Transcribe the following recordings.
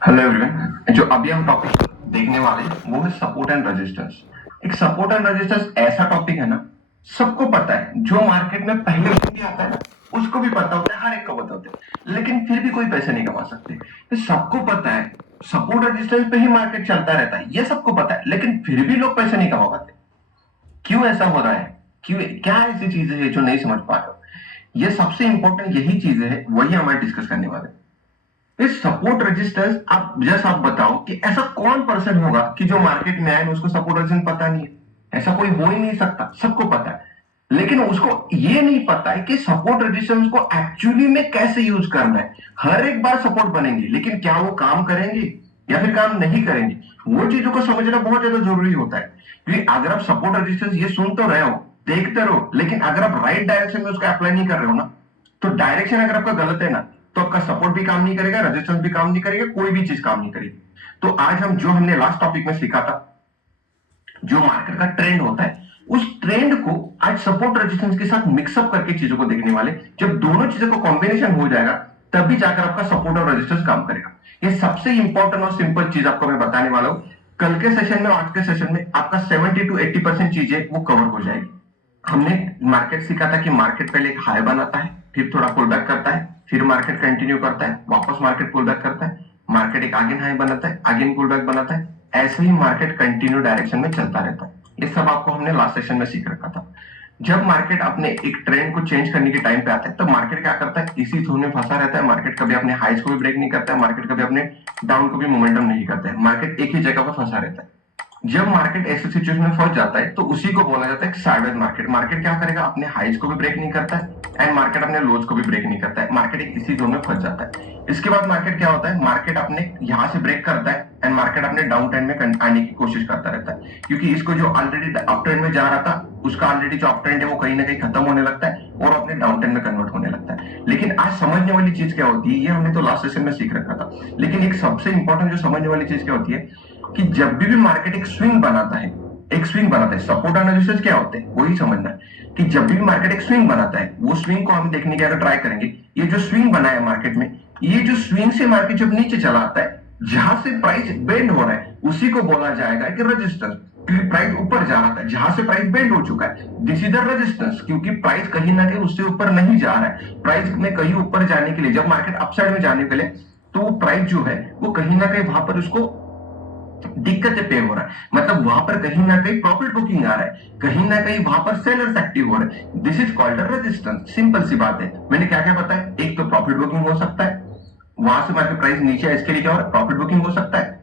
Hello everyone, जो अभी हम टॉपिक देखने वाले हैं वो है सपोर्ट एंड रेजिस्टेंस। एक सपोर्ट एंड रेजिस्टेंस ऐसा टॉपिक है ना, सबको पता है। जो मार्केट में पहले दिन भी आता है ना, उसको भी पता होता है, हर एक को पता होता है, लेकिन फिर भी कोई पैसे नहीं कमा सकते। ये सबको पता है, सपोर्ट रेजिस्टेंस पे ही मार्केट चलता रहता है, ये सबको पता है, लेकिन फिर भी लोग पैसे नहीं कमा पाते। क्यों ऐसा हो रहा है? क्यों? क्या ऐसी चीजें हैं जो नहीं समझ पा रहे हो? ये सबसे इंपॉर्टेंट यही चीजें है, वही हमारे डिस्कस करने वाले हैं। इस सपोर्ट रेजिस्टेंस, आप जस्ट आप बताओ कि ऐसा कौन पर्सन होगा कि जो मार्केट में आए उसको सपोर्ट रेजिस्टेंस पता नहीं है। ऐसा कोई हो ही नहीं सकता, सबको पता है, लेकिन उसको ये नहीं पता है कि सपोर्ट रेजिस्टेंस को एक्चुअली में कैसे यूज करना है। हर एक बार सपोर्ट बनेंगे, लेकिन क्या वो काम करेंगे या फिर काम नहीं करेंगे, वो चीजों को समझना बहुत ज्यादा जरूरी होता है। क्योंकि अगर आप सपोर्ट रेजिस्टेंस ये सुन तो रहे हो, देखते रहो, लेकिन अगर आप राइट डायरेक्शन में उसको अप्लाई नहीं कर रहे हो ना, तो डायरेक्शन अगर आपका गलत है ना, तो आपका सपोर्ट भी काम नहीं करेगा, रेजिस्टेंस भी काम नहीं करेगा, कोई भी चीज काम नहीं करेगी। तो आज हम जो हमने लास्ट टॉपिक में सीखा था, जो मार्केट का ट्रेंड होता है, उस ट्रेंड को आज सपोर्ट रेजिस्टेंस के साथ मिक्सअप करके चीजों को देखने वाले। जब दोनों चीजों को कॉम्बिनेशन हो जाएगा, तभी जाकर आपका सपोर्ट और रेजिस्टेंस काम करेगा। ये सबसे इंपॉर्टेंट और सिंपल चीज आपको मैं बताने वाला हूं। कल के सेशन में, आज के सेशन में आपका 70 to 80% चीजें वो कवर हो जाएगी। हमने मार्केट सीखा था कि मार्केट पहले एक हाई बनाता है, फिर थोड़ा पुल बैक करता है, फिर मार्केट कंटिन्यू करता है, वापस मार्केट पुल बैक करता है, मार्केट एक अगेन हाई बनाता है, अगेन पुल बैक बनाता है। ऐसे ही मार्केट कंटिन्यू डायरेक्शन में चलता रहता है। ये सब आपको हमने लास्ट सेशन में सीख रखा था। जब मार्केट अपने एक ट्रेंड को चेंज करने के टाइम पे आता है, तो मार्केट क्या करता है? इसी जोन में फंसा रहता है। मार्केट कभी अपने हाइज को भी ब्रेक नहीं करता है, मार्केट कभी अपने डाउन को भी मोमेंटम नहीं करता है, मार्केट एक ही जगह पर फंसा रहता है। जब मार्केट ऐसे सिचुएशन में फंस जाता है, तो उसी को बोला जाता है साइडवेज मार्केट। मार्केट क्या करेगा? अपने हाइज को भी ब्रेक नहीं करता है, एंड मार्केट अपने लोज को भी ब्रेक नहीं करता है। मार्केट एक इसी जोन में फंस जाता है। इसके बाद मार्केट क्या होता है? मार्केट अपने यहां से ब्रेक करता है, एंड मार्केट अपने डाउन ट्रेंड में आने की कोशिश करता रहता है, क्योंकि इसको जो ऑलरेडी अप ट्रेंड में जा रहा था, उसका ऑलरेडी जो अप ट्रेंड है वो कहीं ना कहीं खत्म होने लगता है और अपने डाउन ट्रेंड में कन्वर्ट होने लगता है। लेकिन आज समझने वाली चीज क्या होती है, ये हमने तो लास्ट सेशन में सीख रखा था, लेकिन एक सबसे इंपॉर्टेंट जो समझने वाली चीज क्या होती है कि जब भी मार्केट एक स्विंग बनाता है, एक स्विंग बनाता है, सपोर्ट एंड रेजिस्टेंस क्या होते हैं वही समझना है। कि जब भी मार्केट एक स्विंग बनाता है, वो स्विंग को हम देखने की अगर ट्राई करेंगे, ये जो स्विंग बना है मार्केट में, ये जो स्विंग से मार्केट जब नीचे चला आता है, जहां से प्राइस बेंड हो रहा है, उसी को बोला जाएगा कि रेजिस्टेंस। क्योंकि प्राइस ऊपर जा रहा था, जहां से प्राइस बेंड हो चुका है, दिस इज द रेजिस्टेंस। क्योंकि प्राइस कहीं ना कहीं उससे ऊपर नहीं जा रहा है। प्राइस में कहीं ऊपर जाने के लिए, जब मार्केट अपसाइड में जाने के लिए, तो वो प्राइस जो है वो कहीं ना कहीं वहां पर उसको दिक्कतें पे हो रहा है। मतलब वहां पर कहीं ना कहीं प्रॉफिट बुकिंग आ रहा है, कहीं ना कहीं वहां पर सेलर्स एक्टिव हो रहे हैं। This is called resistance. Simple सी बात है। मैंने क्या क्या बताया? एक तो प्रॉफिट बुकिंग हो सकता है, वहां से मार्केट प्राइस नीचे है, इसके लिए क्या हो रहा है? प्रॉफिट बुकिंग हो सकता है।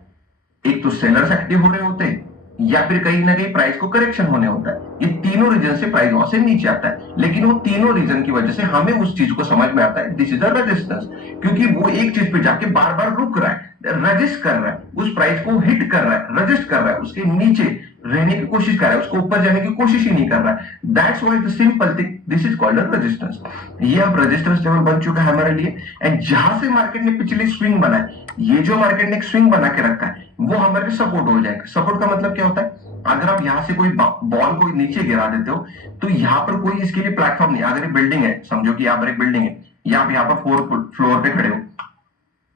एक तो सेलर्स एक्टिव हो रहे होते हैं, या फिर कहीं ना कहीं प्राइस को करेक्शन होने होता है। ये तीनों रीजन से प्राइस वहां से नीचे आता है, लेकिन वो तीनों रीजन की वजह से हमें उस चीज को समझ में आता है, दिस इज द रेजिस्टेंस। क्योंकि वो एक चीज पे जाके बार बार रुक रहा है, रजिस्ट कर रहा है, उस प्राइस को हिट कर रहा है, रजिस्ट कर रहा है, उसके नीचे रहने की कोशिश कर रहा है, उसको ऊपर जाने की कोशिश ही नहीं कर रहा है। That's why the simple thing, this is called resistance. ये अब रेजिस्टेंस लेवल बन चुका है हमारे लिए। एंड जहां से मार्केट ने पिछली स्विंग बनाई, ये जो मार्केट ने एक स्विंग बना के रखा है, वो हमारे सपोर्ट हो जाएगा। सपोर्ट का मतलब क्या होता है? अगर आप यहां से कोई बॉल को नीचे गिरा देते हो, तो यहाँ पर कोई इसके लिए प्लेटफॉर्म नहीं। अगर एक बिल्डिंग है, समझो कि यहाँ पर एक बिल्डिंग है, या आप यहाँ पर 4th फ्लोर पे खड़े हो,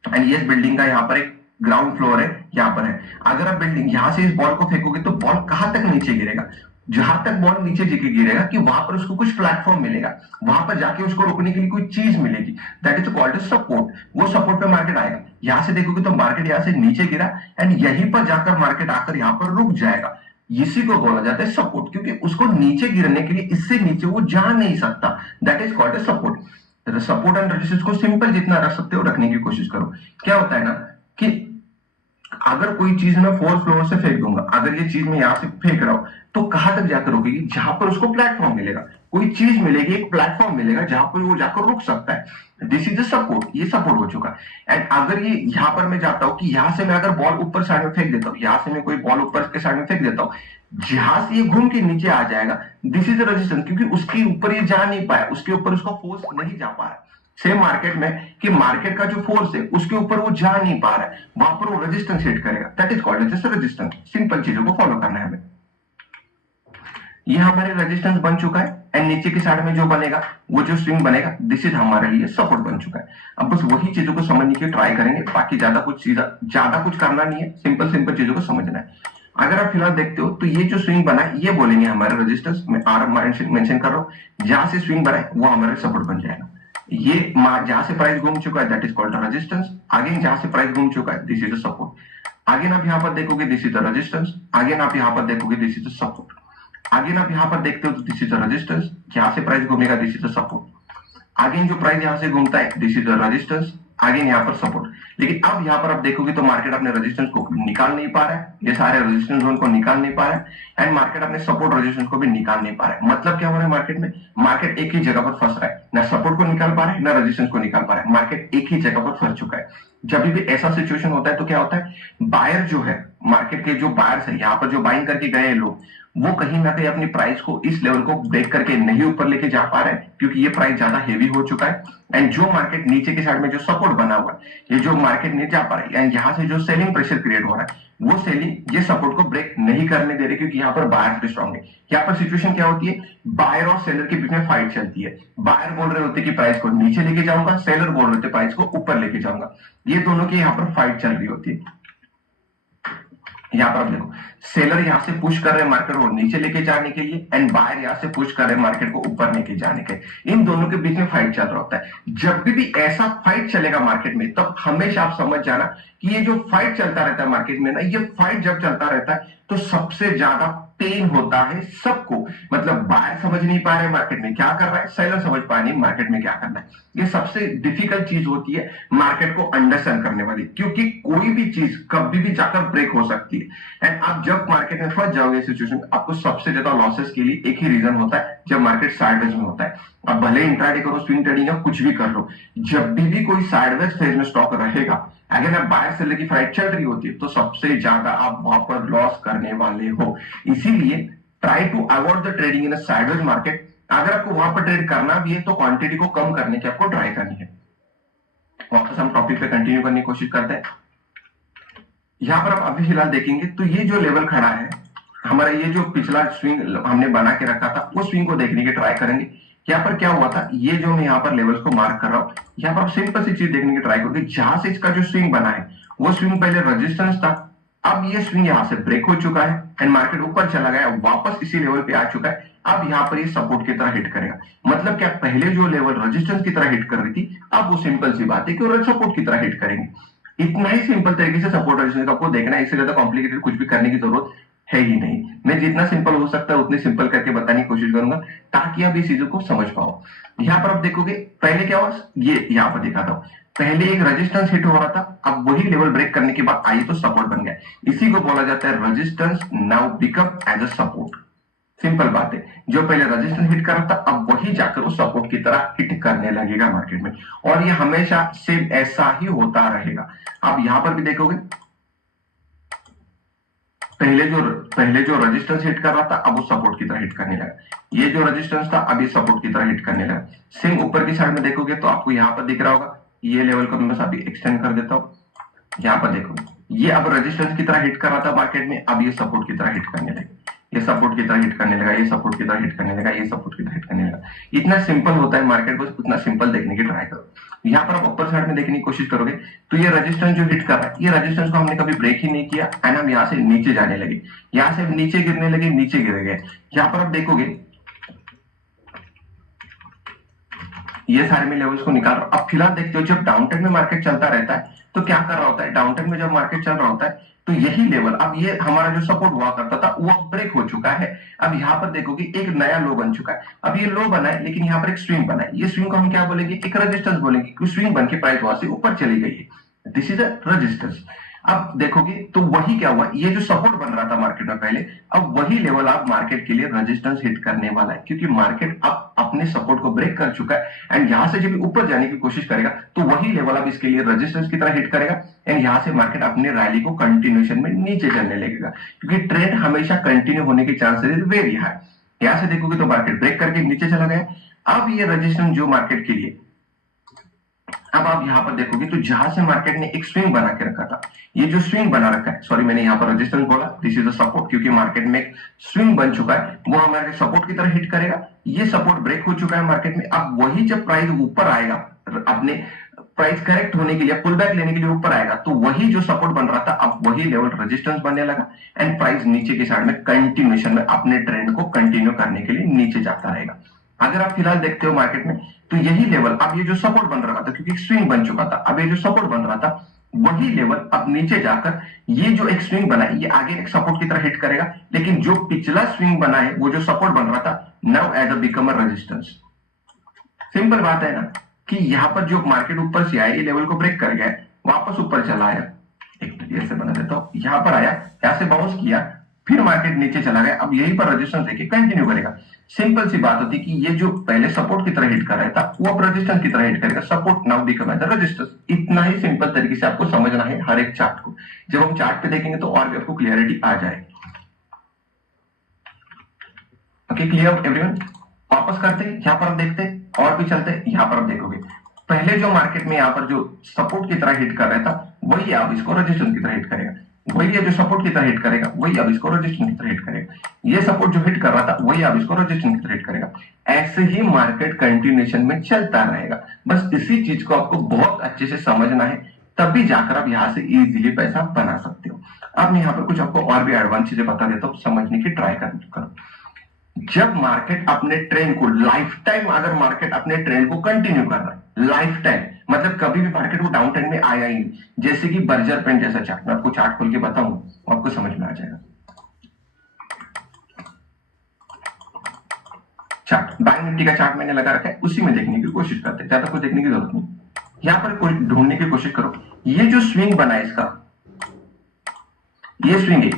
एंड ये बिल्डिंग का यहाँ पर एक ग्राउंड फ्लोर है, यहाँ पर है। अगर आप बिल्डिंग यहां से इस बॉल को फेंकोगे, तो बॉल कहां तक नीचे गिरेगा? जहां तक बॉल नीचे गिरेगा कि वहां पर उसको कुछ प्लेटफॉर्म मिलेगा, वहां पर जाके उसको रोकने के लिए कोई चीज मिलेगी। That is called support. वो सपोर्ट पे मार्केट आएगा। यहां से देखोगे तो मार्केट यहां से नीचे गिरा, एंड यहीं पर जाकर मार्केट आकर यहाँ पर रुक जाएगा। इसी को बोला जाता है सपोर्ट, क्योंकि उसको नीचे गिरने के लिए इससे नीचे वो जा नहीं सकता। That is called support. Support and resistance को सिंपल जितना रख सकते हो रखने की कोशिश करो। क्या होता है ना कि अगर कोई चीज मैं 4th फ्लोर से फेंक दूंगा, अगर ये चीज मैं यहाँ से फेंक रहा हूं, तो कहां तक जाकर रुकेगी? जहां पर उसको प्लेटफॉर्म मिलेगा, कोई चीज मिलेगी, एक प्लेटफॉर्म मिलेगा जहां पर वो जाकर रुक सकता है। This is the support. ये सपोर्ट हो चुका है। एंड अगर ये यहां पर मैं जाता हूं कि यहां से मैं अगर बॉल ऊपर साइड में फेंक देता हूं, यहां से मैं कोई बॉल ऊपर के साइड में फेंक देता हूं, जहां से ये घूम के नीचे आ जाएगा, दिस इज रेजिस्टेंस। क्योंकि उसके ऊपर ये जा नहीं पाया, उसके ऊपर उसका फोर्स नहीं जा पा रहा। सेम मार्केट में कि मार्केट का जो फोर्स है उसके ऊपर वो जा नहीं पा रहा है, वहां पर वो रेजिस्टेंस हिट करेगा। That is called as resistance. Simple चीजों को फॉलो करना है हमें। ये हमारे रेजिस्टेंस बन चुका है। एंड नीचे की साइड में जो बनेगा, वो जो स्विंग बनेगा, दिस इज हमारे लिए सपोर्ट बन चुका है। अब बस वही चीजों को समझने की ट्राई करेंगे, बाकी ज्यादा कुछ करना नहीं है, सिंपल सिंपल चीजों को समझना है। अगर आप फिलहाल देखते हो तो ये जो स्विंग बना है ये बोलेंगे हमारे रेजिस्टेंस में, आर मेंशन कर रहा हूं, जहां से स्विंग बना है वो हमारे सपोर्ट बन जाएगा। ये जहां से प्राइस घूम चुका है that is called resistance, again जहां से प्राइस घूम चुका है दिस इज अ सपोर्ट, आगे आप यहाँ पर देखोगे दिस इज द रेजिस्टेंस, आगे आप यहाँ पर देखोगे दिस इज द सपोर्ट, आगे आप यहाँ पर देखते हो तो दिस इज द रेजिस्टेंस, जहां से प्राइस घूमेगा दिस इज द सपोर्ट, आगे जो प्राइस यहाँ से घूमता है दिस इज द रेजिस्टेंस, आगे यहाँ पर सपोर्ट। लेकिन अब यहाँ पर आप देखोगे तो मार्केट अपने रेजिस्टेंस को निकाल नहीं पा रहा है, ये सारे रेजिस्टेंस जोन को निकाल नहीं पा रहा है एंड मार्केट अपने सपोर्ट रेजिस्टेंस को भी निकाल नहीं पा रहा है। मतलब क्या हो रहा है मार्केट में, मार्केट एक ही जगह पर फंस रहा है, ना सपोर्ट को निकाल पा रहा है ना रेजिस्टेंस को निकाल पा रहा है, मार्केट एक ही जगह पर फंस चुका है। जब भी ऐसा सिचुएशन होता है तो क्या होता है, बायर जो है, मार्केट के जो बायर्स है, यहाँ पर जो बाइंग करके गए लोग, वो कहीं ना कहीं अपनी प्राइस को इस लेवल को ब्रेक करके नहीं ऊपर लेके जा पा रहे हैं, क्योंकि ये प्राइस ज्यादा हेवी हो चुका है एंड जो मार्केट नीचे की साइड में जो सपोर्ट बना हुआ है, ये जो मार्केट नहीं जा पा रहा है एंड यहाँ से जो सेलिंग प्रेशर क्रिएट हो रहा है, वो सेलिंग ये सपोर्ट को ब्रेक नहीं करने दे रही, क्योंकि यहाँ पर बायर स्ट्रॉन्ग है। यहाँ पर सिचुएशन क्या होती है, बायर और सेलर के बीच में फाइट चलती है। बायर बोल रहे होते कि प्राइस को नीचे लेके जाऊंगा, सेलर बोल रहे होते प्राइस को ऊपर लेके जाऊंगा, ये दोनों की यहाँ पर फाइट चल रही होती है। यहाँ पर आप देखो, सेलर यहाँ से पुश कर रहे हैं मार्केट को नीचे लेके जाने के लिए एंड बायर यहाँ से पुश कर रहे हैं मार्केट को ऊपर लेके जाने के, इन दोनों के बीच में फाइट चल रहा होता है। जब भी ऐसा फाइट चलेगा मार्केट में, तब हमेशा आप समझ जाना कि ये जो फाइट चलता रहता है मार्केट में ना, ये फाइट जब चलता रहता है तो सबसे ज्यादा पेन होता है सबको। मतलब बायर समझ नहीं पा रहे मार्केट में क्या कर रहा है, सेलर समझ पा नहीं मार्केट में क्या करना है। ये सबसे डिफिकल्ट चीज होती है मार्केट को अंडरस्टैंड करने वाली, क्योंकि कोई भी चीज कभी भी जाकर ब्रेक हो सकती है एंड आप जब मार्केट में फंस जाओगे सिचुएशन, आपको सबसे ज्यादा लॉसेस के लिए एक ही रीजन होता है, जब मार्केट साइडवेज में होता है। अब भले इंट्राडे करो, स्विंग ट्रेडिंग या कुछ भी कर लो, जब भी कोई साइडवेज फेज में स्टॉक रहेगा, अगर आप बायर सेलर की फाइट चल रही होती है तो सबसे ज्यादा आप वहां पर लॉस करने वाले हो। इसीलिए try to avoid the trading in a sideways market. अगर आपको वहां पर ट्रेड करना भी है तो क्वांटिटी को कम करने की आपको ट्राई करनी है। वापस हम टॉपिक पे कंटिन्यू करने की कोशिश करते हैं। यहाँ पर आप अभी फिलहाल देखेंगे तो ये जो लेवल खड़ा है हमारा, ये जो पिछला स्विंग हमने बना के रखा था, वो स्विंग को देखने की ट्राई करेंगे। यहाँ पर क्या हुआ था, ये जो मैं यहाँ पर लेवल्स को मार्क कर रहा हूँ, यहाँ पर आप सिंपल सी चीज देखने की ट्राई करोगे, जहां से इसका जो स्विंग बना है वो स्विंग पहले रेजिस्टेंस था, अब ये स्विंग यहाँ से ब्रेक हो चुका है एंड मार्केट ऊपर चला गया, वापस इसी लेवल पे आ चुका है। अब यहाँ पर ये सपोर्ट की तरह हिट करेगा। मतलब क्या, पहले जो लेवल रेजिस्टेंस की तरह हिट कर रही थी, अब वो सिंपल सी बात है कि वो सपोर्ट की तरह हिट करेंगे। इतना ही सिंपल तरीके से सपोर्ट रेजिस्टेंस आपको देखना है, इससे ज्यादा कॉम्प्लिकेटेड कुछ भी करने की जरूरत है ही नहीं। मैं जितना सिंपल हो सकता है उतने सिंपल करके बताने की कोशिश करूंगा ताकि आप इस चीजों को समझ पाओ। यहाँ पर आप देखोगे पहले क्या हुआ, ये यहाँ पर दिखाता हूँ, पहले एक रेजिस्टेंस हिट हो रहा था, अब वही लेवल ब्रेक करने के बाद आइए तो सपोर्ट बन गया। इसी को बोला जाता है resistance now become as a support. Simple बात है, जो पहले रेजिस्टेंस हिट कर रहा था अब वही जाकर वो सपोर्ट की तरह हिट करने लगेगा मार्केट में, और ये हमेशा सेम ऐसा ही होता रहेगा। आप यहां पर भी देखोगे, पहले जो रेजिस्टेंस हिट कर रहा था अब वो सपोर्ट की तरह हिट करने लगा, ये जो रेजिस्टेंस था अब ये सपोर्ट की तरह हिट करने लगा। सेम ऊपर की साइड में देखोगे तो आपको यहाँ पर दिख रहा होगा, ये लेवल को मैं बस अभी एक्सटेंड कर देता हूँ। यहाँ पर देखो, ये अब रेजिस्टेंस की तरह हिट कर रहा था मार्केट में, अब ये सपोर्ट की तरह हिट करने लगे, ये सपोर्ट की तरह हिट करने लगा, ये सपोर्ट की तरह हिट करने लगा, ये सपोर्ट की तरह हिट करने लगा। इतना सिंपल होता है मार्केट, बस उतना सिंपल देखने की ट्राई करो। यहाँ पर आप ऊपर साइड में देखने की कोशिश करोगे तो ये रेजिस्टेंस जो हिट कर रहा है, ये रेजिस्टेंस को हमने कभी ब्रेक ही नहीं किया एंड हम यहाँ से नीचे जाने लगे, यहाँ से नीचे गिरने लगे, नीचे गिर गए। यहाँ पर आप देखोगे ये सारे में लेवल्स को निकाल रहा हूं। अब फिलहाल देखते हो जब डाउन ट्रेंड में मार्केट चलता रहता है तो क्या कर रहा होता है, डाउन ट्रेंड में जब मार्केट चल रहा होता है तो यही लेवल, अब ये हमारा जो सपोर्ट हुआ करता था वो ब्रेक हो चुका है। अब यहाँ पर देखोगे एक नया लो बन चुका है। अब ये लो बना है लेकिन यहाँ पर एक स्विंग बना है, ये स्विंग को हम क्या बोलेंगे, एक रेजिस्टेंस बोलेंगे, क्योंकि स्विंग बन के प्राइस वहां से ऊपर चली गई है। This is a resistance. अब देखोगे तो वही क्या हुआ, ये जो सपोर्ट बन रहा था मार्केट में पहले, अब वही लेवल आप मार्केट के लिए रेजिस्टेंस हिट करने वाला है, क्योंकि मार्केट अब अपने सपोर्ट को ब्रेक कर चुका है एंड यहां से जब ऊपर जाने की कोशिश करेगा तो वही लेवल अब इसके लिए रेजिस्टेंस की तरह हिट करेगा एंड यहां से मार्केट अपने रैली को कंटिन्यूएशन में नीचे चलने लगेगा, क्योंकि ट्रेंड हमेशा कंटिन्यू होने के चांसेस वेरी हाई। यहां से देखोगे तो मार्केट ब्रेक करके नीचे चला गया। अब ये रेजिस्टेंस जो मार्केट के लिए अब आप यहाँ पर देखोगे तो जहां से मार्केट ने एक स्विंग बना के रखा था, ये जो स्विंग बना रखा है, सॉरी मैंने यहाँ पर रेजिस्टेंस बोला, दिस इज द सपोर्ट, क्योंकि मार्केट में एक स्विंग बन चुका है, वो हमारे सपोर्ट की तरह हिट करेगा। ये सपोर्ट ब्रेक हो चुका है मार्केट में। अब वही जब प्राइस ऊपर आएगा, अपने प्राइस करेक्ट होने के लिए, पुल बैक लेने के लिए ऊपर आएगा, तो वही जो सपोर्ट बन रहा था अब वही लेवल रेजिस्टेंस बनने लगा, एंड प्राइस नीचे की साइड में कंटिन्यूएशन में अपने ट्रेंड को कंटिन्यू करने के लिए नीचे जाता रहेगा। अगर आप फिलहाल देखते हो मार्केट में, तो यही लेवल, अब ये जो सपोर्ट बन रहा था, क्योंकि स्विंग बन चुका था, अब ये जो सपोर्ट बन रहा था वही लेवल अब नीचे जाकर ये जो एक स्विंग बना है, ये आगे एक सपोर्ट की तरह हिट करेगा, लेकिन जो पिछला स्विंग बना है, वो जो सपोर्ट बन रहा था, now as a become a resistance. Simple बात है ना, कि यहाँ पर जो मार्केट ऊपर से आया, ये लेवल को ब्रेक कर गया, वापस ऊपर चला आया, एक ऐसे बना देता हूं, यहाँ पर आया, यहाँ से बाउंस किया, फिर मार्केट नीचे चला गया, अब यहीं पर रेजिस्टेंस लेके कंटिन्यू करेगा। सिंपल सी बात होती कि ये जो पहले सपोर्ट की तरह हिट कर रहा था, वो अब रेजिस्टेंस की तरह हिट करेगा, support now become as resistance. इतना ही सिंपल तरीके से आपको समझना है हर एक चार्ट को। जब हम चार्ट पे देखेंगे तो और भी आपको क्लियरिटी आ जाएगी। Okay, clear everyone? वापस करते हैं, यहाँ पर हम देखते हैं और भी चलते हैं। यहाँ पर आप देखोगे पहले जो मार्केट में यहाँ पर जो सपोर्ट की तरह हिट कर रहा था, वही अब इसको रेजिस्टेंस की तरह हिट करेगा, वही है जो सपोर्ट की तरह हिट करेगा, वही अब इसको रेजिस्टेंस की तरह हिट करेगा। ये सपोर्ट जो हिट कर रहा था, वही अब इसको रेजिस्टेंस की तरह हिट करेगा। ऐसे ही मार्केट कंटिन्यूएशन में चलता रहेगा। बस इसी चीज को आपको बहुत अच्छे से समझना है, तभी जाकर आप यहाँ से इजीली पैसा बना सकते हो। अब मैं यहाँ पर कुछ आपको और भी एडवांस चीजें बता देता हूँ, समझने की ट्राई करो। जब मार्केट अपने ट्रेंड को लाइफ टाइम, अगर मार्केट अपने ट्रेंड को कंटिन्यू कर रहा है लाइफ टाइम, मतलब कभी भी मार्केट को डाउन ट्रेंड में आया ही नहीं, जैसे कि बर्जर पेंट जैसा चार्ट, मैं आपको चार्ट खोल के बताऊं आपको समझ में आ जाएगा। चार्ट बैंक निफ्टी का चार्ट मैंने लगा रखा है, उसी में देखने की कोशिश करते हैं, ज्यादा कुछ देखने की जरूरत नहीं। यहां पर कोई ढूंढने की कोशिश करो, ये जो स्विंग बना है इसका, ये स्विंग है,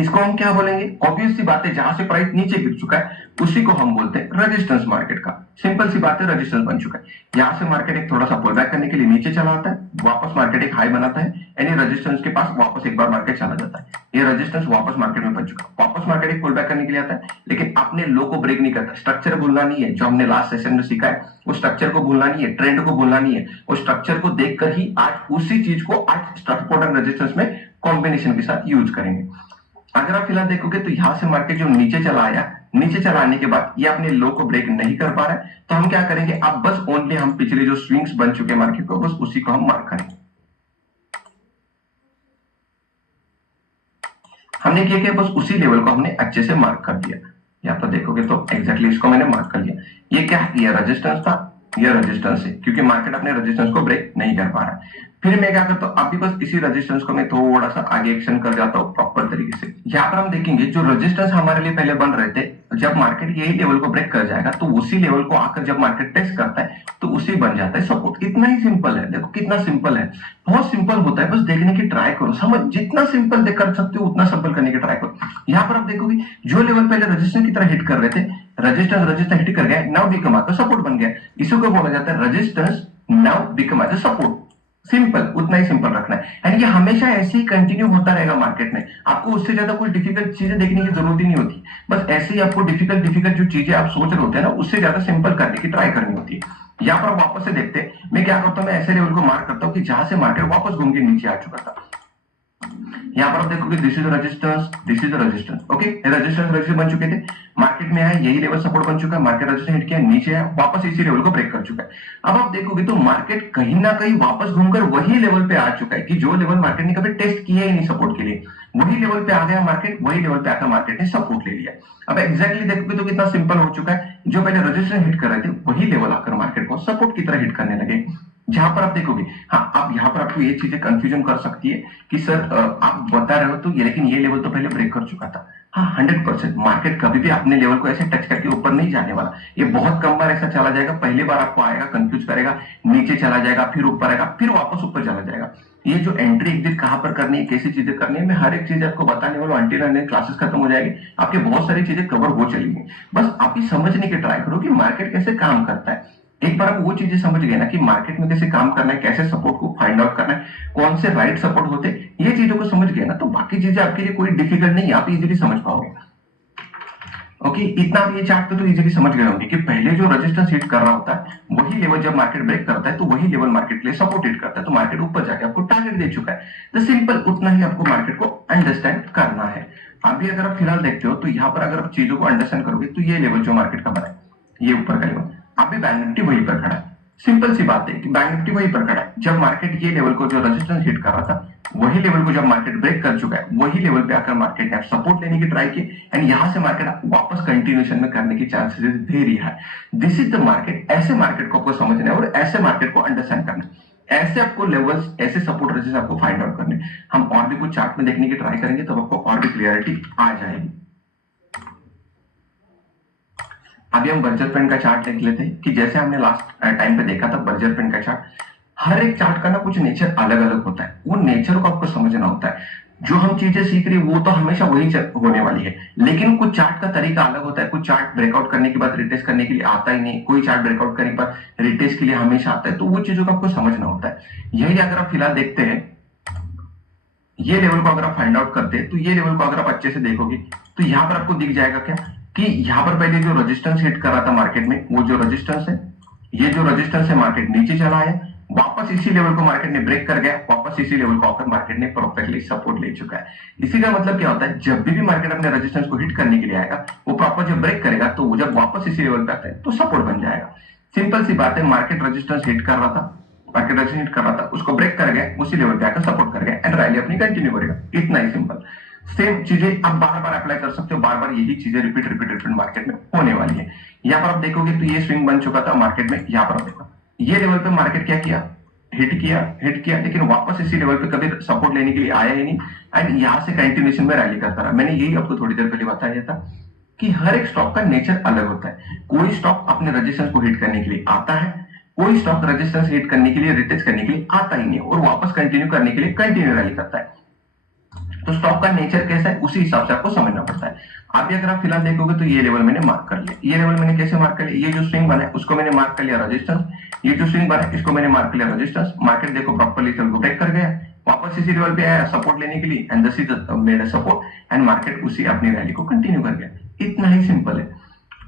इसको हम क्या बोलेंगे? ऑब्वियस सी बात है, जहां से प्राइस नीचे गिर चुका है उसी को हम बोलते हैं रेजिस्टेंस मार्केट का। सिंपल सी बात है, रेजिस्टेंस बन चुका है। यहां से मार्केट एक थोड़ा सा पुल बैक करने के लिए नीचे चला आता है, वापस मार्केट एक हाई बनाता है, यानी रेजिस्टेंस के पास वापस एक बार मार्केट चला जाता है। ये रेजिस्टेंस वापस मार्केट में बन चुका है, वापस मार्केट एक पुल बैक करने के लिए आता है, लेकिन अपने लो को ब्रेक नहीं करता। स्ट्रक्चर भूलना नहीं है, जो हमने लास्ट सेशन में सीखा है, वो स्ट्रक्चर को भूलना नहीं है, ट्रेंड को भूलना नहीं है। वो स्ट्रक्चर को देखकर ही आज उसी चीज को आज सपोर्ट एंड रेजिस्टेंस में कॉम्बिनेशन के साथ यूज करेंगे। अगर आप फिलहाल देखोगे तो यहां से मार्केट जो नीचे चला आया, नीचे चला आने के बाद ये अपने लो को ब्रेक नहीं कर पा रहा है, तो हम क्या करेंगे, अब बस ओनली हम पिछले जो स्विंग्स बन चुके मार्केट को, बस उसी को हम मार्क करेंगे। हमने क्या किया, बस उसी लेवल को हमने अच्छे से मार्क कर दिया। यहाँ पर देखोगे तो एग्जैक्टली इसको मैंने मार्क कर लिया। ये क्या है, ये रेजिस्टेंस था, ये रेजिस्टेंस है, क्योंकि मार्केट अपने रेजिस्टेंस को ब्रेक नहीं कर पा रहा है। फिर मैं क्या करता हूँ, अभी बस इसी रेजिस्टेंस को मैं थोड़ा सा आगे एक्शन कर जाता हूँ प्रॉपर तरीके से। यहाँ पर हम देखेंगे जो रेजिस्टेंस हमारे लिए पहले बन रहे थे, जब मार्केट यही लेवल को ब्रेक कर जाएगा तो उसी लेवल को आकर जब मार्केट टेस्ट करता है तो उसी बन जाता है सपोर्ट। इतना ही सिंपल है, देखो कितना सिंपल है, बहुत सिंपल होता है, बस देखने की ट्राई करो, समझ जितना सिंपल देख कर सकते हो उतना सिंपल करने की ट्राई करो। यहाँ पर आप देखोगे जो लेवल पहले रेजिस्टेंस की तरह हिट कर रहे थे, रेजिस्टेंस हिट कर गया, नाउ बिकम आता सपोर्ट बन गया, इसी को बोला जाता है resistance now become as support. Simple, उतना ही सिंपल रखना है, एंड ये हमेशा ऐसे ही कंटिन्यू होता रहेगा मार्केट में। आपको उससे ज्यादा कोई डिफिकल्ट चीजें देखने की जरूरत ही नहीं होती, बस ऐसे ही आपको डिफिकल्ट डिफिकल्ट जो चीजें आप सोच रहे होते हैं ना, उससे ज्यादा सिंपल करने की ट्राई करनी होती है। यहाँ पर वापस से देखते हैं, मैं क्या करता हूँ, मैं ऐसे लेवल को मार्क करता हूँ कि जहां से मार्केट वापस घूम के नीचे आ चुका था। यहाँ पर आप देखोगे this is resistance, this is resistance, okay, resistance बन चुके थे, मार्केट में आया, यही लेवल सपोर्ट बन चुका है, मार्केट रेजिस्टेंस हिट किया, नीचे आया, वापस इसी लेवल को ब्रेक कर चुका है। अब आप देखोगे तो मार्केट कहीं ना कहीं वापस घूमकर वही लेवल पे आ चुका है कि जो लेवल मार्केट ने कभी टेस्ट किया ही नहीं सपोर्ट के लिए, वही लेवल पे आ गया मार्केट, वही लेवल पे आकर मार्केट ने सपोर्ट ले लिया। अब एग्जैक्टली देखोगे तो कितना सिंपल हो चुका है, जो पहले रेजिस्टेंस हिट कर रहे थे वही लेवल आकर मार्केट को सपोर्ट की तरह हिट करने लगे। जहां पर आप देखोगे, हाँ, अब यहाँ पर आपको ये चीजें कंफ्यूजन कर सकती है कि सर आप बता रहे हो तो ये, लेकिन ये लेवल तो पहले ब्रेक कर चुका था। हाँ, 100% मार्केट कभी भी अपने लेवल को ऐसे टच करके ऊपर नहीं जाने वाला, ये बहुत कम बार ऐसा चला जाएगा, पहली बार आपको आएगा, कंफ्यूज करेगा, नीचे चला जाएगा, फिर ऊपर आएगा, फिर वापस ऊपर चला जाएगा। ये जो एंट्री एग्जिट कहां पर करनी है, कैसी चीजें करनी है, मैं हर एक चीज आपको बताने वाला हूं। अंटिल क्लासेस खत्म हो जाएगी, आपके बहुत सारी चीजें कवर हो चलेंगी, बस आप ही समझने की ट्राई करो कि मार्केट कैसे काम करता है। एक बार आप वो चीजें समझ गए ना कि मार्केट में कैसे काम करना है, कैसे सपोर्ट को फाइंड आउट करना है, कौन से राइट सपोर्ट होते, ये चीजों को समझ गए ना, तो बाकी चीजें आपके लिए कोई डिफिकल्ट नहीं, आप इजीली समझ पाओगे। ओके, इतना आप ये चार्ट पे तो इजीली समझ गए होंगे कि पहले जो रेजिस्टेंस हिट कर रहा होता है वही लेवल जब मार्केट ब्रेक करता है तो वही लेवल मार्केट के लिए सपोर्ट हिट करता है, तो मार्केट ऊपर जाके आपको टारगेट दे चुका है। तो सिंपल उतना ही आपको मार्केट को अंडरस्टैंड करना है। अभी अगर आप फिलहाल देखते हो तो यहाँ पर अगर आप चीजों को अंडरस्टैंड करोगे तो ये लेवल जो मार्केट का बना है, ये ऊपर का लेवल, अभी बैंक निफ्टी वहीं पर खड़ा है। सिंपल सी बात है कि बैंक निफ्टी वहीं पर खड़ा है। जब मार्केट ये लेवल को जो रेजिस्टेंस हिट कर रहा था वही लेवल को जब मार्केट ब्रेक कर चुका है, वही लेवल पे आकर मार्केट ने सपोर्ट लेने की ट्राई की एंड यहां से मार्केट वापस कंटिन्यूएशन में करने की चांसेस वेरी है। This is the market. ऐसे मार्केट को आपको समझना है और ऐसे मार्केट को अंडरस्टैंड करना है। ऐसे आपको लेवल्स, ऐसे सपोर्ट रेजिस्टेंस आपको फाइंड आउट करने। हम और भी कुछ चार्ट में देखने की ट्राई करेंगे तब आपको और भी क्लियरिटी आ जाएगी। अभी हम बर्जर पेन का चार्ट देख लेते हैं कि जैसे हमने लास्ट टाइम पे देखा था बर्जर पेन का चार्ट, हर एक चार्ट का ना कुछ नेचर अलग अलग होता है। वो नेचर को आपको समझना होता है। जो हम चीजें सीख रही है वो तो हमेशा वही होने वाली है, लेकिन कुछ चार्ट का तरीका अलग होता है। कुछ चार्ट ब्रेकआउट करने के बाद रिटेस्ट करने के लिए आता ही नहीं, कोई चार्ट ब्रेकआउट करने के बाद रिटेस्ट के लिए हमेशा आता है। तो वो चीजों को आपको समझना होता है। यही अगर आप फिलहाल देखते हैं, ये लेवल को अगर आप फाइंड आउट करते हैं तो ये लेवल को अगर आप अच्छे से देखोगे तो यहाँ पर आपको दिख जाएगा क्या कि यहाँ पर पहले जो रेजिस्टेंस हिट कर रहा था मार्केट में, वो जो रेजिस्टेंस है, ये जो रेजिस्टेंस है मार्केट नीचे चला है, वापस इसी लेवल को मार्केट ने ब्रेक कर गया, वापस इसी लेवल को आकर मार्केट ने परफेक्टली सपोर्ट ले चुका है। इसी का मतलब क्या होता है, जब भी मार्केट अपने रेजिस्टेंस को हिट करने के लिए आएगा, वो प्रॉपर जब ब्रेक करेगा तो वो जब वापस इसी लेवल पे आता है तो सपोर्ट बन जाएगा। सिंपल सी बात है, मार्केट रेजिस्टेंस हिट कर रहा था, मार्केट रेजिस्टेंस हिट कर रहा था, उसको ब्रेक कर गया, उसी लेवल पे आकर सपोर्ट कर गया एंड रैली अपनी कंटिन्यू करेगा। इतना ही सिंपल। सेम चीजें आप बार बार अप्लाई कर सकते हो, बार बार यही चीजें रिपीट मार्केट में होने वाली है। यहाँ पर आप देखोगे तो ये स्विंग बन चुका था मार्केट में। यहाँ पर आप देखो ये लेवल पे मार्केट क्या किया, हिट किया, लेकिन वापस इसी लेवल पे कभी सपोर्ट लेने के लिए आया ही नहीं एंड यहाँ से कंटिन्यूएशन में रैली करता रहा। मैंने यही आपको थोड़ी देर पहले बताया था कि हर एक स्टॉक का नेचर अलग होता है। कोई स्टॉक अपने रेजिस्टेंस को हिट करने के लिए आता है, कोई स्टॉक रेजिस्टेंस हिट करने के लिए, रिटेस्ट करने के लिए आता ही नहीं और वापस कंटिन्यू करने के लिए कंटिन्यू रैली करता है। तो स्टॉक का नेचर कैसा है उसी हिसाब से आपको समझना पड़ता है। अभी अगर आप फिलहाल देखोगे तो ये लेवल मैंने मार्क कर लिया। ये लेवल मैंने कैसे मार्क कर लिया, ये जो स्विंग बना है उसको मैंने मार्क कर लिया रेजिस्टेंस, ये जो स्विंग बना है इसको मैंने मार्क कर लिया रेजिस्टेंस। मार्केट देखो प्रॉपर्ली चल को ब्रेक कर गया, वापस इसी लेवल पे आया सपोर्ट लेने के लिए and this is made a support and market उसी अपनी रैली को कंटिन्यू कर गया। इतना ही सिंपल है।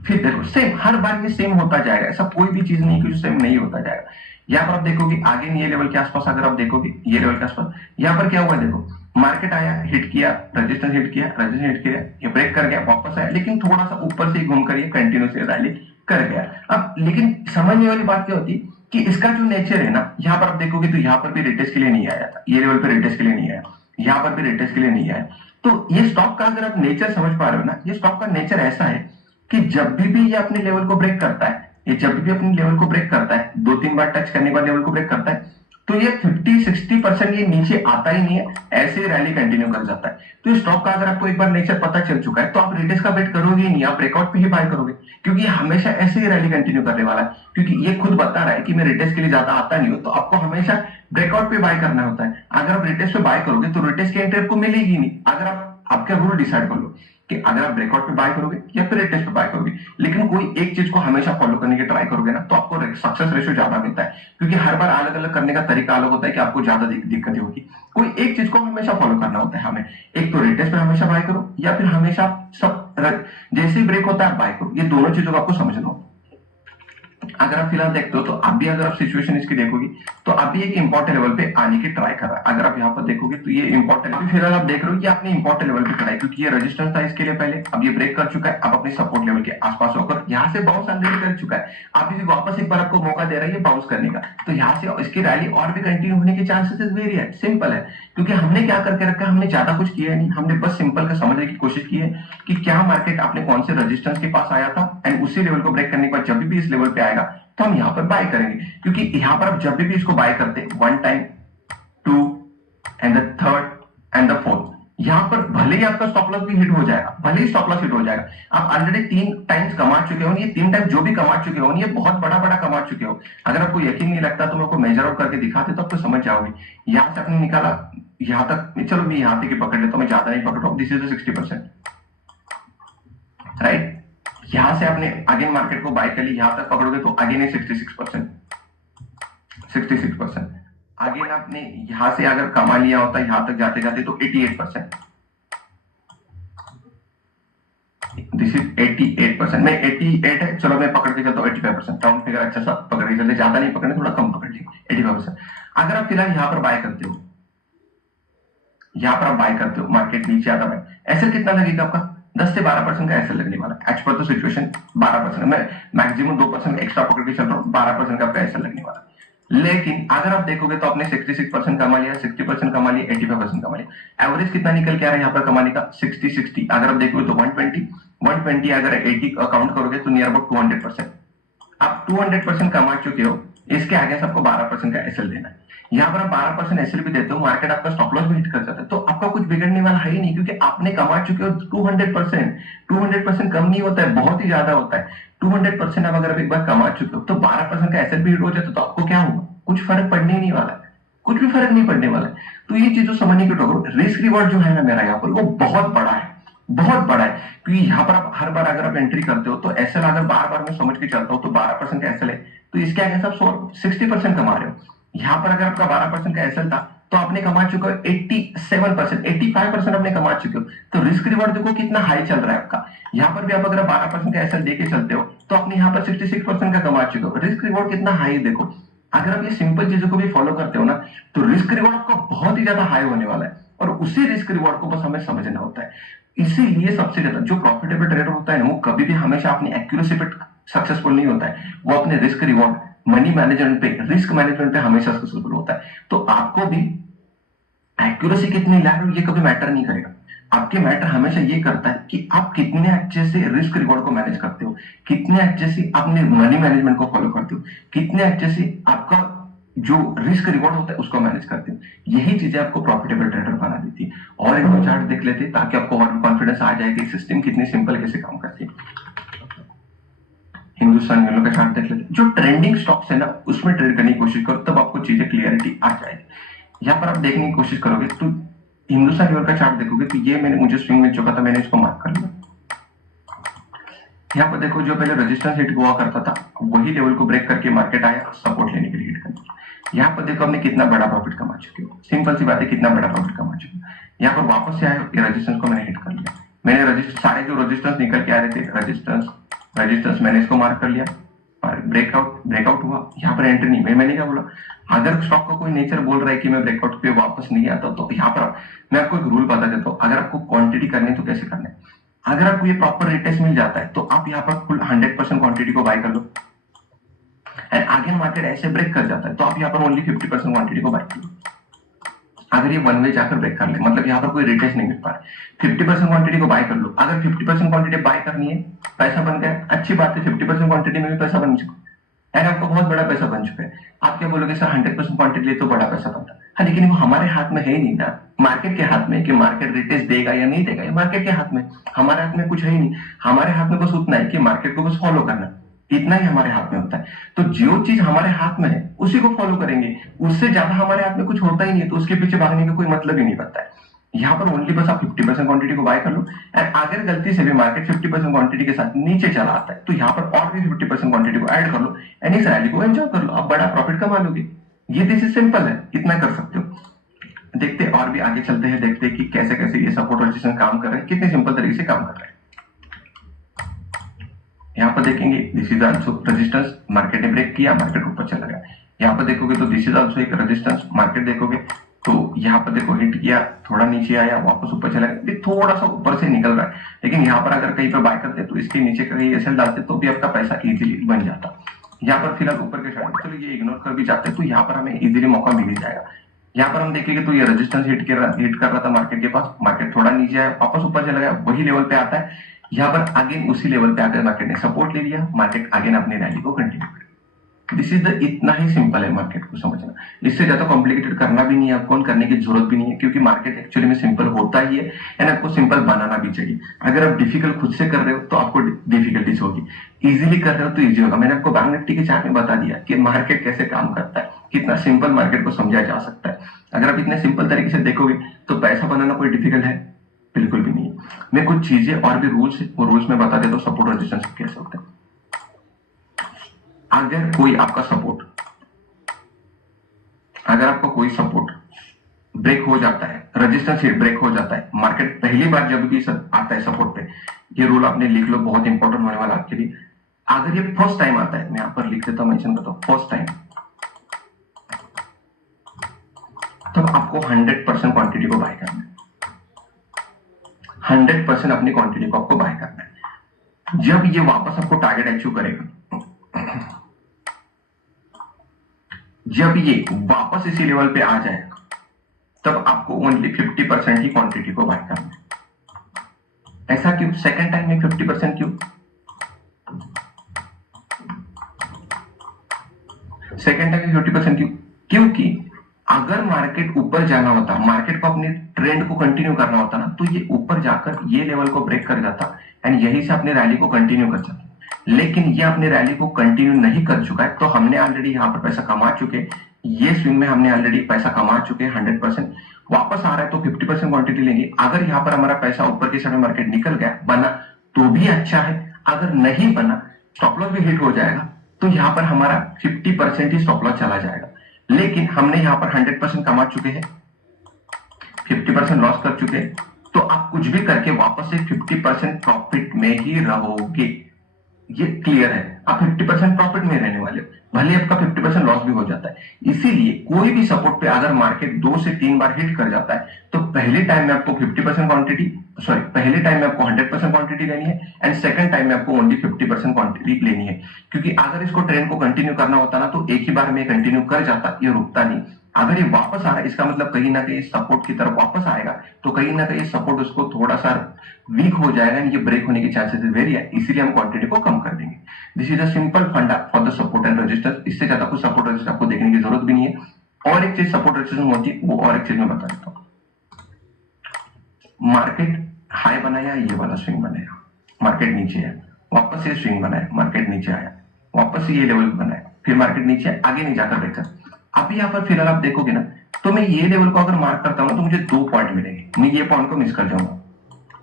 फिर देखो सेम, हर बार ये सेम होता जाएगा, ऐसा कोई भी चीज नहीं कि जो सेम नहीं होता जाएगा। यहाँ पर आप देखोगे आगे ये लेवल के आसपास, अगर आप देखोगे ये लेवल के आसपास, यहाँ पर क्या हुआ देखो, मार्केट आया, हिट किया, रेजिस्टेंस हिट किया, ये ब्रेक कर गया, वापस आया, लेकिन थोड़ा सा ऊपर से घूमकर ये कंटिन्यू से रैली कर गया। अब लेकिन समझने वाली बात क्या होती कि इसका जो नेचर है ना, यहाँ पर आप देखोगे तो यहाँ पर भी रिटेस्ट के लिए नहीं आया था, ये लेवल पर रिटेस्ट के लिए नहीं आया, यहाँ पर भी रिटेस्ट के लिए नहीं आया। तो ये स्टॉक का अगर आप नेचर समझ पा रहे हो ना, ये स्टॉक का नेचर ऐसा है कि जब भी ये अपने लेवल को ब्रेक करता है, ये जब भी अपने लेवल को ब्रेक करता है, 2-3 बार टच करने के बाद लेवल को ब्रेक करता है, तो ये 50-60% ये नीचे आता ही नहीं है, ऐसे रैली कंटिन्यू कर जाता है। तो इस स्टॉक का अगर आपको एक बार नेचर पता चल चुका है तो आप रिटेस्ट का वेट करोगे ही नहीं, आप ब्रेकआउट पे ही बाय करोगे, क्योंकि ये हमेशा ऐसे ही रैली कंटिन्यू करने वाला है। क्योंकि ये खुद बता रहा है कि मैं रिटेस्ट के लिए ज्यादा आता नहीं हूं, तो आपको हमेशा ब्रेकआउट पे बाय करना होता है। अगर आप रिटेस्ट पे बाय करोगे तो रिटेस्ट की एंट्री आपको मिलेगी नहीं। अगर आप आपका रूल डिसाइड कर लो कि अगर आप ब्रेकआउट पे बाय करोगे या फिर रिटेस्ट पे बाय करोगे, लेकिन कोई एक चीज को हमेशा फॉलो करने की ट्राई करोगे ना, तो आपको सक्सेस रेशियो ज्यादा मिलता है। क्योंकि हर बार अलग अलग करने का तरीका अलग होता है कि आपको ज्यादा दिक्कतें होगी। कोई एक चीज को हमेशा फॉलो करना होता है हमें, एक तो रिटेस्ट पे हमेशा बाय करो या फिर हमेशा सब जैसे ही ब्रेक होता है बाय करो। ये दोनों चीजों को आपको समझना होता है। अगर आप फिलहाल देखते हो तो अभी अगर आप सिचुएशन इसकी देखोगे तो अभी एक इंपॉर्टेंट लेवल पे आने की ट्राई कर रहा है। अगर आप यहाँ पर देखोगे तो ये इंपॉर्टेंट, अभी फिलहाल आप देख रहे हो कि आपने इंपॉर्टेंट लेवल पे ट्राई, क्योंकि ये रेजिस्टेंस था इसके लिए पहले, अब ये ब्रेक कर चुका है, अब अपने सपोर्ट लेवल के आसपास होकर यहाँ से बाउंस ऑलरेडी कर चुका है। अभी भी वापस एक बार आपको मौका दे रहा है ये बाउंस करने का, तो यहाँ से इसकी रैली और भी कंटिन्यू होने के चांसेस वेरी है। सिंपल है, क्योंकि हमने क्या करके रखा है, हमने ज्यादा कुछ किया नहीं, हमने बस सिंपल का समझने की कोशिश की है कि क्या मार्केट अपने कौन से रेजिस्टेंस के पास आया था एंड उसी लेवल को ब्रेक करने के बाद जब भी इस लेवल पे आएगा तो हम यहाँ पर बाय करेंगे। क्योंकि यहाँ पर आप जब भी इसको बाय करते, 1 time, 2 and the third and the fourth, यहाँ पर भले ही आपका स्टॉप लॉस भी हिट हो जाएगा, भले ही स्टॉप लॉस हिट हो जाएगा, आप ऑलरेडी 3 टाइम्स कमा चुके हो। ये 3 टाइम जो भी कमा चुके हो, ये बहुत बड़ा कमा चुके हो। अगर आपको यकीन नहीं लगता तो मैं आपको मेजर आउट करके दिखाते तो आपको समझ जाओगे। यहाँ से आपने निकाला यहाँ तक, चलो मैं यहाँ तक पकड़ लेता हूँ, मैं ज्यादा नहीं पकड़ रहा हूँ, दिस इज 60%, राइट। यहां से आपने अगेन मार्केट को बाय कर ली, यहां तक पकड़ोगे तो अगेन है 66%, 66%। अगेन आपने यहां से अगर कमा लिया होता यहां तक जाते जाते तो 88%, दिस इज 88%, मैं 88 है, चलो मैं पकड़ के चलता हूँ 85%, राउंड फिगर अच्छा सा पकड़ के चलते, ज्यादा नहीं पकड़े, थोड़ा कम पकड़ लिया 85%। अगर आप फिलहाल यहाँ पर बाय करते हो, यहाँ पर आप बाय करते हो, मार्केट नीचे आता है, एसएल कितना लगेगा आपका? 10 से 12% का एसएल लगने वाला है। एज पर द सिचुएशन 12%, मैं मैक्सिमम 2% एक्स्ट्रा पकड़ के चल रहा हूँ, 12% का आपका एसएल लगने वाला है। लेकिन अगर आप देखोगे तो आपने 66% कमा लिया, 60% कमा लिया, 85% कमा लिया। एवरेज कितना निकल के आ रहा है यहाँ पर कमाने का? 60-60। अगर आप देखोगे तो 120 अगर 80 काउंट करोगे तो नियर अबाउट 200%। आप 200% कमा चुके हो, इसके आगे आपको 12% का एसएल देना है। यहाँ पर आप 12% एसएल भी देते हो, मार्केट आपका स्टॉप लॉस भी हिट कर जाता है, तो आपका कुछ बिगड़ने वाला है ही नहीं, क्योंकि आपने कमा चुके हो 200%। 200% कम नहीं होता है, बहुत ही ज्यादा होता है। 200% आप अगर एक बार कमा चुके हो तो 12% का एसएल भी हिट हो जाता है, तो आपको क्या होगा? कुछ फर्क पड़ने ही नहीं वाला है, कुछ भी फर्क नहीं पड़ने वाला है। तो ये चीजों समझने की करो, रिस्क रिवॉर्ड जो है ना मेरा यहाँ पर, वो बहुत बड़ा है, बहुत बड़ा है। क्योंकि यहाँ पर आप हर बार अगर आप एंट्री करते हो तो एसएल अगर बार बार मैं समझ के चलता हूँ तो 12% का एसएल है, तो इसके आगे आप 60% कमा रहे हो। यहाँ पर अगर आपका 12% का एसएल था तो आपने कमा चुके हो 87%, 85% आपने कमा चुके हो। तो रिस्क रिवॉर्ड देखो कितना हाई चल रहा है आपका। यहाँ पर भी आप अगर 12% का एसएल देके चलते हो तो आपने यहाँ पर 66% का कमा चुके हो। रिस्क रिवॉर्ड कितना हाई देखो। अगर आप ये सिंपल चीजों को भी फॉलो करते हो ना तो रिस्क रिवॉर्ड आपका बहुत ही ज्यादा हाई होने वाला है, और उसी रिस्क रिवॉर्ड को बस हमें समझना होता है। इसीलिए सबसे ज्यादा जो प्रॉफिटेबल ट्रेडर होता है ना, वो कभी भी हमेशा अपनी एक्यूरेसी पे सक्सेसफुल नहीं होता है, वो अपने रिस्क रिवॉर्ड, मनी मैनेजमेंट पे, रिस्क मैनेजमेंट पे हमेशा सक्सेसफुल होता है। तो आपको भी एक्यूरेसी कितनी ला रहे हो ये कभी मैटर नहीं करेगा। आपके मैटर हमेशा ये करता है कि आप कितने अच्छे से रिस्क रिवॉर्ड को मैनेज करते हो, कितने अच्छे से अपने मनी मैनेजमेंट को फॉलो करते हो, कितने अच्छे से आपका जो रिस्क रिवॉर्ड होता है उसको मैनेज करते हो। यही चीजें आपको प्रॉफिटेबल ट्रेडर बना देती है। और एक दो चार्ट देख लेते ताकि आपको और कॉन्फिडेंस आ जाए कि सिस्टम कितनी सिंपल कैसे काम करती है। हिंदुस्तान यूनिवर्सल का चार्ट देख लेते, जो ट्रेंडिंग स्टॉक्स है ना उसमें ट्रेड करने की कोशिश करो, तब आपको चीजें क्लियरिटी आ जाएगी। यहाँ पर आप देखने की कोशिश करोगे तो हिंदुस्तान यूनिवर्सल का चार्ट देखोगे तो ये मैंने मुझे स्विंग मिल चुका था, मैंने इसको मार्क कर लिया। यहाँ पर देखो जो पहले रेजिस्टेंस हिट हुआ करता था वही लेवल को ब्रेक करके मार्केट आया सपोर्ट लेने के लिए हिट करके। यहाँ पर देखो हमने कितना बड़ा प्रॉफिट कमा चुके हो, सिंपल सी बात है, कितना बड़ा प्रॉफिट कमा चुके हो। यहाँ पर वापस से आए, ये रेजिस्टेंस को मैंने हिट कर लिया। मैंने रजिस्टर सारे जो रेजिस्टेंस निकल के आ रहे थे, रेजिस्टेंस मैंने इसको मार्क कर लिया और ब्रेकआउट हुआ। यहाँ पर एंट्री नहीं, मैंने क्या बोला, अगर स्टॉक का कोई नेचर बोल रहा है कि मैं ब्रेकआउट पे वापस नहीं आता तो यहाँ पर मैं आपको एक रूल बता देता हूँ। अगर आपको क्वांटिटी करनी है तो कैसे करना है, अगर आपको ये प्रॉपर रिटेस्ट मिल जाता है तो आप यहाँ पर फुल 100% क्वांटिटी को बाय कर लो, एंड आगे मार्केट ऐसे ब्रेक कर जाता है तो आप यहाँ पर ओनली 50% क्वांटिटी को बाय कर लो। अगर ये वन वे जाकर ब्रेक कर ले, मतलब यहाँ पर कोई रिटेस्ट नहीं मिल पा रहा, 50% क्वांटिटी को बाय कर लो। अगर 50% क्वांटिटी बाय करनी है, पैसा बन गया, अच्छी बात है, 50% क्वांटिटी में भी पैसा बन चुका है, एंड आपको बहुत बड़ा पैसा बन चुका है। आप क्या बोलोगे सर 100% क्वांटिटी ले तो बड़ा पैसा बनता, हाँ लेकिन वो हमारे हाथ में है ही नहीं ना, मार्केट के हाथ में कि मार्केट रिटेस्ट देगा या नहीं देगा, ये मार्केट के हाथ में, हमारे हाथ में कुछ है ही नहीं। हमारे हाथ में बस उतना है कि मार्केट को बस फॉलो करना, इतना ही हमारे हाथ में होता है। तो जो चीज हमारे हाथ में है उसी को फॉलो करेंगे, उससे ज्यादा हमारे हाथ में कुछ होता ही नहीं, तो उसके पीछे भागने का कोई मतलब ही नहीं बनता है। यहाँ पर ओनली बस आप 50% क्वांटिटी को बाय कर लो, एंड अगर गलती से भी मार्केट 50% क्वांटिटी के साथ नीचे चला आता है तो यहाँ पर और भी 50% क्वांटिटी को ऐड कर लो, एंड इस रैली को एंजॉय कर लो, आप बड़ा प्रॉफिट कमा लोगे। ये दिस इज सिंपल है, इतना कर सकते हो। देखते और भी आगे चलते हैं, देखते हैं कि कैसे कैसे ये सपोर्ट रेजिस्टेंस काम कर रहे हैं, कितने सिंपल तरीके से काम कर रहे हैं। यहाँ पर देखेंगे this is also resistance, market ने ब्रेक किया, मार्केट ऊपर चला गया। यहाँ पर देखोगे तो दिस इज आल्सो एक रेजिस्टेंस, मार्केट देखोगे तो यहाँ पर देखो हिट किया, थोड़ा नीचे आया, वापस ऊपर चला गया, थोड़ा सा ऊपर से निकल रहा है। लेकिन यहाँ पर अगर कहीं पर बाय करते तो इसके नीचे कहीं एसएल डालते तो भी आपका पैसा इजीली बन जाता। यहाँ पर फिलहाल ऊपर के साइड चलो ये इग्नोर कर भी जाते तो यहाँ पर हमें इजीली मौका मिल ही जाएगा। यहाँ पर हम देखेंगे तो ये रेजिस्टेंस हिट कर रहा था मार्केट के पास, मार्केट थोड़ा नीचे आया, वापस ऊपर चला गया, वही लेवल पे आता है। यहाँ पर अगेन उसी लेवल पे आकर मार्केट ने सपोर्ट ले लिया, मार्केट अगेन अपनी रैली को कंटिन्यू कर। दिस इज द, इतना ही सिंपल है मार्केट को समझना, इससे ज्यादा कॉम्प्लिकेटेड करना भी नहीं है आपको, करने की जरूरत भी नहीं है, क्योंकि मार्केट एक्चुअली में सिंपल होता ही है, एंड आपको सिंपल बनाना भी चाहिए। अगर आप डिफिकल्ट खुद से कर रहे हो तो आपको डिफिकल्टीज होगी, इजीली कर रहे हो तो इजी होगा। मैंने आपको बैंक निफ्टी के चार्ट में बता दिया कि मार्केट कैसे काम करता है, कितना सिंपल मार्केट को समझा जा सकता है। अगर आप इतने सिंपल तरीके से देखोगे तो पैसा बनाना कोई डिफिकल्ट है, बिल्कुल भी नहीं है। मैं कुछ चीजें और भी रूल्स, वो रूल्स में बता देता हूँ सपोर्ट रेजिस्टेंस कैसे होता है। अगर कोई आपका सपोर्ट, अगर आपका कोई सपोर्ट ब्रेक हो जाता है, रेजिस्टेंस हिट ब्रेक हो जाता है, मार्केट पहली बार जब भी आता है सपोर्ट पे, ये रूल आपने लिख लो, बहुत इंपॉर्टेंट होने वाला आपके लिए। अगर ये फर्स्ट टाइम आता है, मैं यहां पर लिख देता हूं, मेंशन करता हूं, फर्स्ट टाइम, तब आपको 100% क्वांटिटी को बाय करना है, 100% अपनी क्वांटिटी को आपको बाय करना है। जब ये वापस आपको टारगेट अचीव करेगा, जब ये वापस इसी लेवल पे आ जाएगा, तब आपको ओनली 50% ही क्वांटिटी को बाय करना है। ऐसा क्यों? सेकंड टाइम में 50% क्यों? सेकंड टाइम में 50% क्यों? क्योंकि अगर मार्केट ऊपर जाना होता, मार्केट को अपने ट्रेंड को कंटिन्यू करना होता ना, तो ये ऊपर जाकर ये लेवल को ब्रेक कर जाता एंड यहीं से अपने रैली को कंटिन्यू कर जाता। लेकिन ये अपने रैली को कंटिन्यू नहीं कर चुका है, तो हमने ऑलरेडी यहाँ पर पैसा कमा चुके, ये स्विंग में हमने ऑलरेडी पैसा कमा चुके 100%। वापस आ रहा है तो 50% क्वांटिटी लेंगे। अगर यहाँ पर हमारा पैसा ऊपर की साइड में मार्केट निकल गया, बना, तो भी अच्छा है। अगर नहीं बना, स्टॉप लॉस भी हिट हो जाएगा, तो यहाँ पर हमारा 50% ही स्टॉप लॉस चला जाएगा। लेकिन हमने यहाँ पर 100% कमा चुके हैं, 50% लॉस कर चुके हैं, तो आप कुछ भी करके वापस से 50% प्रॉफिट में ही रहोगे। ये क्लियर है, आप 50% प्रॉफिट में रहने वाले हो, भले आपका 50% लॉस भी हो जाता है। इसीलिए कोई भी सपोर्ट पे अगर मार्केट 2 से 3 बार हिट कर जाता है, तो पहले टाइम में आपको 50% क्वांटिटी, सॉरी, पहले टाइम में आपको 100% क्वांटिटी लेनी है एंड सेकंड टाइम में आपको ओनली 50% क्वांटिटी लेनी है। क्योंकि अगर इसको ट्रेंड को कंटिन्यू करना होता ना, तो एक ही बार में कंटिन्यू कर जाता, ये रुकता नहीं। अगर ये वापस आ रहा है, इसका मतलब कहीं ना कहीं सपोर्ट की तरफ वापस आएगा, तो कहीं ना कहीं सपोर्ट उसको थोड़ा सा वीक हो जाएगा, ये ब्रेक होने के चांसेस वेरी है, इसीलिए हम क्वांटिटी को कम कर देंगे। दिस इज अ सिंपल फंडा for the support and resistance. इससे ज्यादा कुछ सपोर्ट रेजिस्टेंस आपको देखने की जरूरत भी नहीं है। और एक चीज सपोर्ट रेजिस्टेंस होती है, वो और एक चीज मैं बता देता हूँ। मार्केट हाई बनाया, ये वाला स्विंग बनाया, मार्केट नीचे है, वापस ये स्विंग बनाया, मार्केट नीचे आया, वापस ये लेवल बनाया, फिर मार्केट नीचे, आगे नहीं जाकर देखा। अभी यहाँ पर फिलहाल आप देखोगे ना, तो मैं ये लेवल को अगर मार्क करता हूँ तो मुझे 2 पॉइंट मिलेंगे, मैं ये पॉइंट को मिस कर जाऊंगा,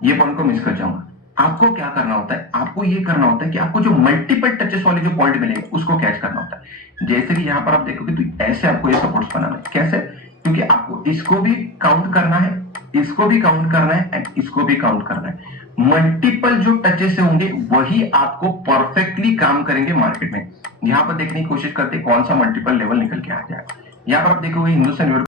ये पॉइंट को मिस कर जाऊंगा। आपको क्या करना होता है? आपको ये करना होता है कि आपको जो मल्टीपल टचेस वाले जो पॉइंट मिलेंगे उसको कैच करना होता है। जैसे कि यहाँ पर आप देखोगे तो ऐसे आपको ये सपोर्ट्स बनाना है। कैसे? क्योंकि आपको इसको भी काउंट करना है, इसको भी काउंट करना है एंड इसको भी काउंट करना है। मल्टीपल जो टचेस होंगे वही आपको परफेक्टली काम करेंगे मार्केट में। यहाँ पर देखने की कोशिश करते कौन सा मल्टीपल लेवल निकल के आ जाएगा। यहाँ पर आप देखोगे हिंदुस्तान